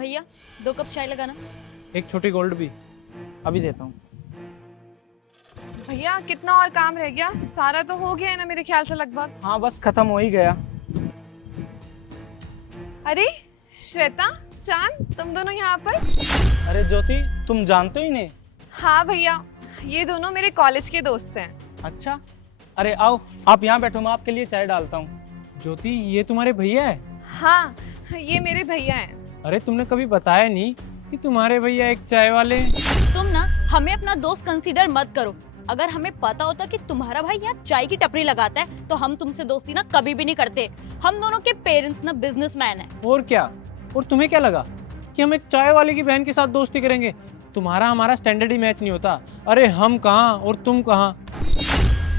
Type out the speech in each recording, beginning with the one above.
भैया 2 कप चाय लगाना। एक छोटी गोल्ड भी अभी देता हूँ। भैया कितना और काम रह गया? सारा तो हो गया है ना मेरे ख्याल से लगभग। हाँ बस खत्म हो ही गया। अरे श्वेता, चांद, तुम दोनों यहाँ पर? अरे ज्योति, तुम जानते हो इन्हें? हाँ भैया, ये दोनों मेरे कॉलेज के दोस्त हैं। अच्छा, अरे आओ आप यहाँ बैठो, मैं आपके लिए चाय डालता हूँ। ज्योति, ये तुम्हारे भैया है? हाँ, ये मेरे भैया हैं। अरे तुमने कभी बताया नहीं कि तुम्हारे भैया एक चाय वाले हैं। तुम ना हमें अपना दोस्त कंसीडर मत करो। अगर हमें पता होता कि तुम्हारा भाई यहाँ चाय की टपरी लगाता है तो हम तुमसे दोस्ती ना कभी भी नहीं करते। हम दोनों के पेरेंट्स ना बिजनेसमैन हैं। और क्या, और तुम्हें क्या लगा कि हम एक चाय वाले की बहन के साथ दोस्ती करेंगे? तुम्हारा हमारा स्टैंडर्ड ही मैच नहीं होता। अरे हम कहाँ और तुम कहाँ।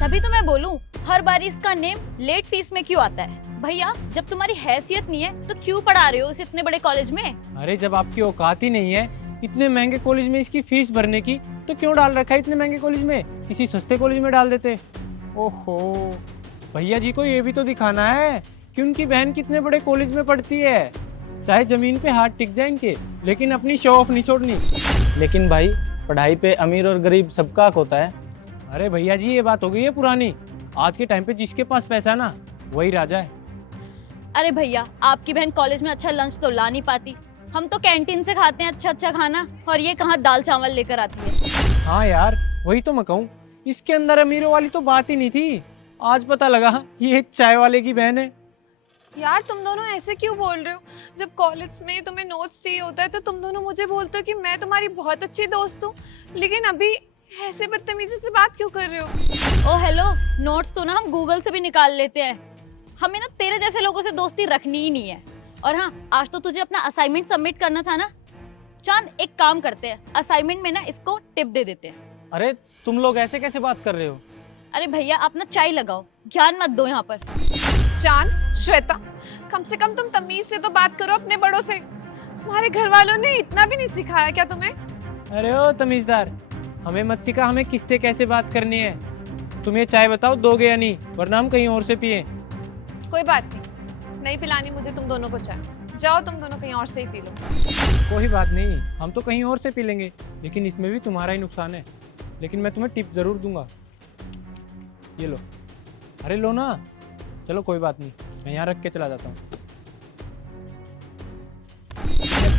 तभी तो मैं बोलूं, हर बार इसका नेम लेट फीस में क्यों आता है? भैया जब तुम्हारी हैसियत नहीं है तो क्यों पढ़ा रहे हो इस इतने बड़े कॉलेज में? अरे जब आपकी औकात ही नहीं है इतने महंगे कॉलेज में इसकी फीस भरने की, तो क्यों डाल रखा है इतने महंगे कॉलेज में? किसी सस्ते कॉलेज में डाल देते। ओहो, भैया जी को ये भी तो दिखाना है कि उनकी बहन कितने बड़े कॉलेज में पढ़ती है। चाहे जमीन पे हाथ टिक जाए इनके, लेकिन अपनी शो ऑफ नहीं छोड़नी। लेकिन भाई, पढ़ाई पे अमीर और गरीब सबका हक होता है। अरे भैया जी, ये बात हो गई है पुरानी। आज के टाइम पे जिसके पास पैसा ना, वही राजा है। अरे भैया, आपकी बहन कॉलेज में अच्छा लंच तो ला नहीं पाती। हम तो कैंटीन से खाते हैं अच्छा अच्छा खाना, और ये कहाँ दाल चावल लेकर आती है। हाँ यार, वही तो मैं कहूँ, इसके अंदर अमीरों वाली तो बात ही नहीं थी। आज पता लगा ये एक चाय वाले की बहन है। यार तुम दोनों ऐसे क्यों बोल रहे हो? जब कॉलेज में तुम्हें नोट्स चाहिए होता है तो तुम दोनों मुझे बोलते हो कि मैं तुम्हारी बहुत अच्छी दोस्त हूँ, लेकिन अभी ऐसे बदतमीजी से बात क्यों कर रहे हो? ओ हेलो, नोट्स तो ना हम गूगल से भी निकाल लेते हैं। हमें ना तेरे जैसे लोगों से दोस्ती रखनी ही नहीं है। और हाँ, आज तो तुझे अपना असाइनमेंट सबमिट करना था ना। चांद, एक काम करते हैं, असाइनमेंट में ना इसको टिप दे देते हैं। अरे तुम लोग ऐसे कैसे बात कर रहे हो? अरे भैया, आप ना चाय लगाओ, ज्ञान मत दो यहाँ पर। चांद, श्वेता, कम से कम तुम तमीज से तो बात करो अपने बड़ों से। तुम्हारे घर वालों ने इतना भी नहीं सिखाया क्या तुम्हें? अरे ओ तमीजदार, हमें मत सिखा हमें किससे कैसे बात करनी है। तुम ये चाय बताओ दोगे या नहीं, वरना हम कहीं और से पिए। कोई बात नहीं पिलानी मुझे तुम दोनों को चाय। जाओ तुम दोनों कहीं और से ही पी लो। कोई बात नहीं, हम तो कहीं और से पी लेंगे, लेकिन इसमें भी तुम्हारा ही नुकसान है। लेकिन मैं तुम्हें टिप जरूर दूंगा। ये लो। अरे लो ना। चलो कोई बात नहीं, मैं यहाँ रख के चला जाता हूँ।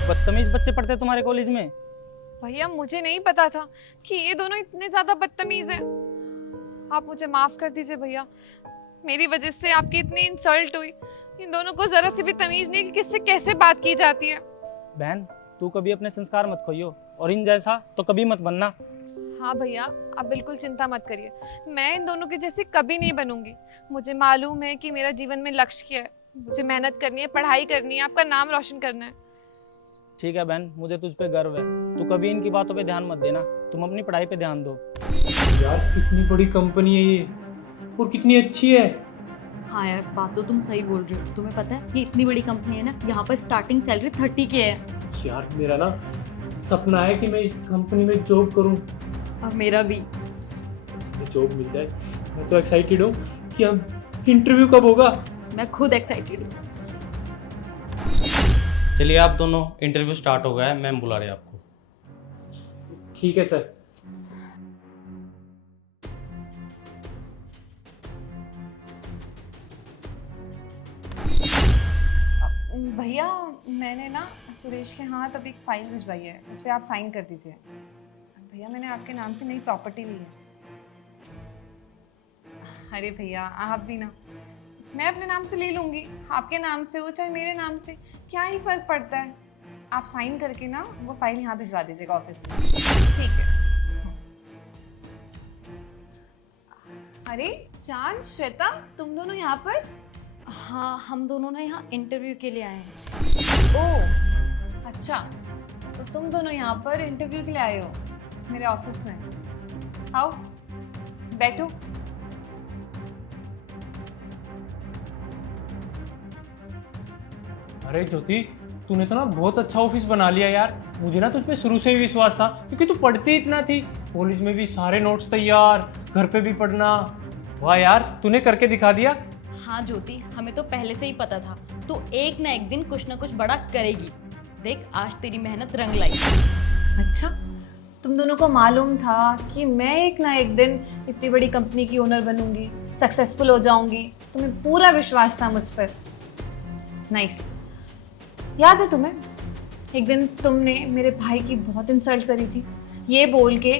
बदतमीज बच्चे पढ़ते तुम्हारे कॉलेज में? भैया मुझे नहीं पता था कि ये दोनों इतने ज्यादा बदतमीज हैं। आप मुझे माफ कर दीजिए भैया, मेरी वजह से आपकी इतनी इंसल्ट हुई। इन दोनों को जरा सी भी तमीज नहीं कि किससे कैसे बात की जाती है। बहन, तू कभी अपने संस्कार मत खोइयो, और इन जैसा तो कभी मत बनना। हाँ भैया, आप बिल्कुल चिंता मत करिए, मैं इन दोनों की जैसी कभी नहीं बनूंगी। मुझे मालूम है कि मेरा जीवन में लक्ष्य क्या है। मुझे मेहनत करनी है, पढ़ाई करनी है, आपका नाम रोशन करना है। ठीक है बहन, मुझे तुझ पे गर्व है। तू कभी इनकी बातों पे ध्यान मत देना, तुम अपनी पढ़ाई पे ध्यान दो। यार कितनी बड़ी कंपनी है ये, और कितनी अच्छी है। हाँ यार, बात तो तुम सही बोल रहे हो। तुम्हें पता है ये इतनी बड़ी कंपनी है ना, यहाँ पर स्टार्टिंग सैलरी 30 की है। यार मेरा ना सपना है कि मैं इस कंपनी में जॉब करूं। और मेरा भी। जॉब मिल जाए, मैं तो एक्साइटेड हूँ कि अब इंटरव्यू कब होगा। मैं खुद एक्साइटेड हूँ। चलिए आप दोनों, इंटरव्यू स्टार्ट हो गया है, मैम बुला रहे हैं आपको। ठीक है सर। भैया मैंने ना सुरेश के हाथ अभी एक फाइल भिजवाई है, उस पर आप साइन कर दीजिए। भैया मैंने आपके नाम से नई प्रॉपर्टी ली है। अरे भैया आप भी ना, मैं अपने नाम से ले लूँगी, आपके नाम से हो चाहे मेरे नाम से, क्या ही फर्क पड़ता है। आप साइन करके ना वो फाइल यहाँ भिजवा दीजिएगा ऑफिस में। ठीक है। अरे चांद, श्वेता, तुम दोनों यहाँ पर? हाँ, हम दोनों ना यहाँ इंटरव्यू के लिए आए हैं। ओह अच्छा, तो तुम दोनों यहाँ पर इंटरव्यू के लिए आए हो मेरे ऑफिस में। आओ बैठो। अरे ज्योति, तूने तो ना बहुत अच्छा ऑफिस बना लिया यार। मुझे ना तुझ पे शुरू से ही विश्वास था, क्योंकि तू पढ़ती इतना थी। कॉलेज में भी सारे नोट्स तैयार, घर पे भी पढ़ना। वाह यार, तूने करके दिखा दिया। हाँ ज्योति, हमें तो पहले से ही पता था तू एक ना एक दिन कुछ ना कुछ बड़ा करेगी। देख आज तेरी मेहनत रंग लाई। अच्छा, तुम दोनों को मालूम था कि मैं एक ना एक दिन इतनी बड़ी कंपनी की ओनर बनूंगी, सक्सेसफुल हो जाऊंगी। तुम्हें पूरा विश्वास था मुझ पर। नाइस। याद है तुम्हें, एक दिन तुमने मेरे भाई की बहुत इंसल्ट करी थी, ये बोल के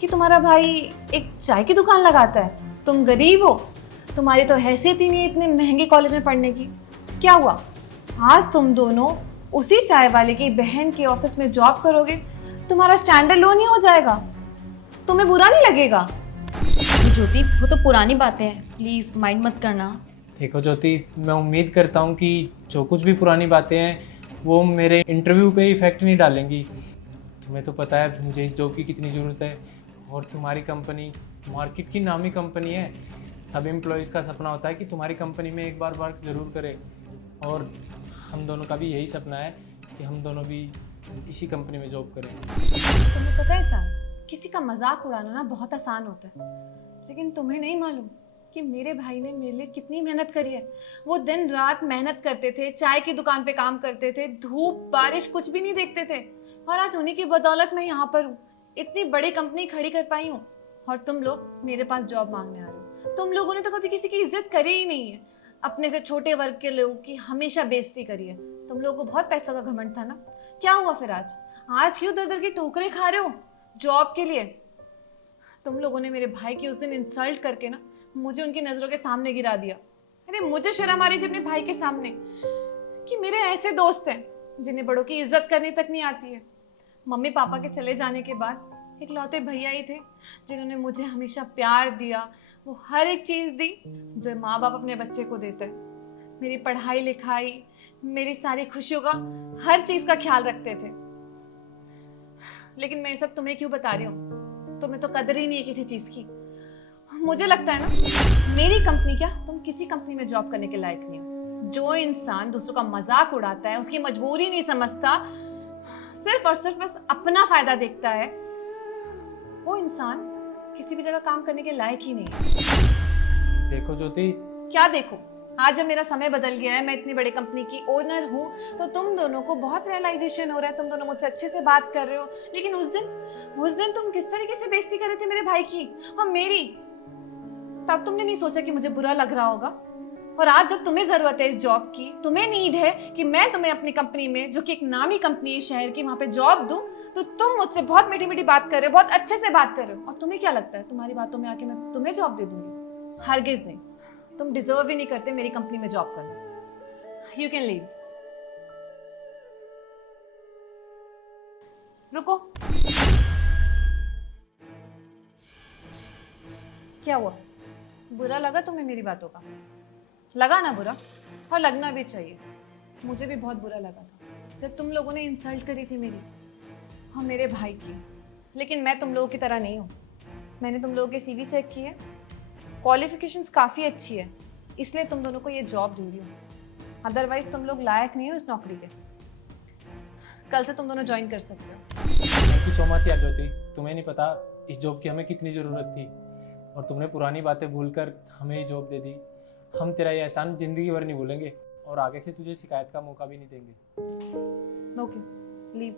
कि तुम्हारा भाई एक चाय की दुकान लगाता है, तुम गरीब हो, तुम्हारी तो हैसियत ही नहीं है इतने महंगे कॉलेज में पढ़ने की। क्या हुआ, आज तुम दोनों उसी चाय वाले की बहन के ऑफिस में जॉब करोगे, तुम्हारा स्टैंडर्ड लो नहीं हो जाएगा, तुम्हें बुरा नहीं लगेगा? ज्योति वो तो पुरानी बातें हैं, प्लीज माइंड मत करना। देखो ज्योति, मैं उम्मीद करता हूँ कि जो कुछ भी पुरानी बातें हैं वो मेरे इंटरव्यू पे इफेक्ट नहीं डालेंगी। तुम्हें तो पता है मुझे इस जॉब की कितनी ज़रूरत है, और तुम्हारी कंपनी मार्केट की नामी कंपनी है। सब एम्प्लॉयज़ का सपना होता है कि तुम्हारी कंपनी में एक बार वर्क ज़रूर करें, और हम दोनों का भी यही सपना है कि हम दोनों भी इसी कंपनी में जॉब करें। तुम्हें पता है चांद, किसी का मजाक उड़ाना ना बहुत आसान होता है, लेकिन तुम्हें नहीं मालूम कि मेरे भाई ने मेरे लिए कितनी मेहनत करी है। वो दिन रात मेहनत करते थे, चाय की दुकान पे काम करते थे, धूप बारिश कुछ भी नहीं देखते थे, और आज उन्हीं की बदौलत मैं यहाँ पर हूँ, इतनी बड़ी कंपनी खड़ी कर पाई हूँ। और तुम लोग मेरे पास जॉब मांगने आ रहे हो। तुम लोगों ने तो कभी किसी की इज्जत करी ही नहीं है, अपने से छोटे वर्ग के लोगों की हमेशा बेइज्जती करी है। तुम लोगों को बहुत पैसों का घमंड था ना, क्या हुआ फिर आज क्यों दर दर की ठोकरें खा रहे हो जॉब के लिए? तुम लोगों ने मेरे भाई की उस दिन इंसल्ट करके ना मुझे उनकी नजरों के सामने गिरा दिया। अरे मुझे शर्म आ रही थी अपने भाई के सामने कि मेरे ऐसे दोस्त हैं जिन्हें बड़ों की इज्जत करनी तक नहीं आती है। मम्मी पापा के चले जाने के बाद इकलौते भैया ही थे जिन्होंने मुझे हमेशा प्यार दिया, वो हर एक चीज़ दी जो माँ बाप अपने बच्चे को देते हैं। मेरी पढ़ाई लिखाई, मेरी सारी खुशियों का, हर चीज़ का ख्याल रखते थे। लेकिन मैं ये सब तुम्हें क्यों बता रही हूँ? तुम्हें तो कदर ही नहीं है किसी चीज़ की। मुझे लगता है ना, मेरी कंपनी क्या, तुम किसी कंपनी में जॉब करने के लायक नहीं हो। जो इंसान दूसरों का मजाक उड़ाता है, उसकी मजबूरी नहीं समझता, सिर्फ और सिर्फ बस अपना फायदा देखता है, वो इंसान किसी भी जगह काम करने के लायक ही नहीं है। देखो ज्योति, क्या देखो, आज जब मेरा समय बदल गया है, मैं इतनी बड़ी कंपनी की ओनर हूँ, तो तुम दोनों को बहुत रियलाइजेशन हो रहा है, तुम दोनों मुझसे अच्छे से बात कर रहे हो। लेकिन उस दिन तुम किस तरीके से बेइज्जती कर रहे थे मेरे भाई की और मेरी, तब तुमने नहीं सोचा कि मुझे बुरा लग रहा होगा। और आज जब तुम्हें जरूरत है इस जॉब की, तुम्हें नीड है कि मैं तुम्हें अपनी कंपनी में, जो कि एक नामी कंपनी है शहर की, वहां पे जॉब दूं, तो तुम मुझसे बहुत मीठी मीठी बात कर रहे हो, बहुत अच्छे से बात कर रहे हो। और तुम्हें क्या लगता है तुम्हारी बातों में आके मैं तुम्हें जॉब दे दूंगी? हरगिज नहीं, तुम डिजर्व ही नहीं करते मेरी कंपनी में जॉब करना। You can leave. रुको, क्या हुआ? बुरा लगा तुम्हें मेरी बातों का? लगा ना बुरा, और लगना भी चाहिए। मुझे भी बहुत बुरा लगा था जब तुम लोगों ने इंसल्ट करी थी मेरी और मेरे भाई की। लेकिन मैं तुम लोगों की तरह नहीं हूँ। मैंने तुम लोगों के सीवी चेक किए, क्वालिफिकेशंस काफ़ी अच्छी है, इसलिए तुम दोनों को ये जॉब दे रही हूँ। अदरवाइज तुम लोग लायक नहीं हो इस नौकरी के। कल से तुम दोनों ज्वाइन कर सकते हो। थैंक यू सो मच यार ज्योति, तुम्हें नहीं पता इस जॉब की हमें कितनी ज़रूरत थी, और तुमने पुरानी बातें भूलकर हमें ये जॉब दे दी। हम तेरा ये एहसान ज़िंदगी भर नहीं भूलेंगे, और आगे से तुझे शिकायत का मौका भी नहीं देंगे। Okay, leave.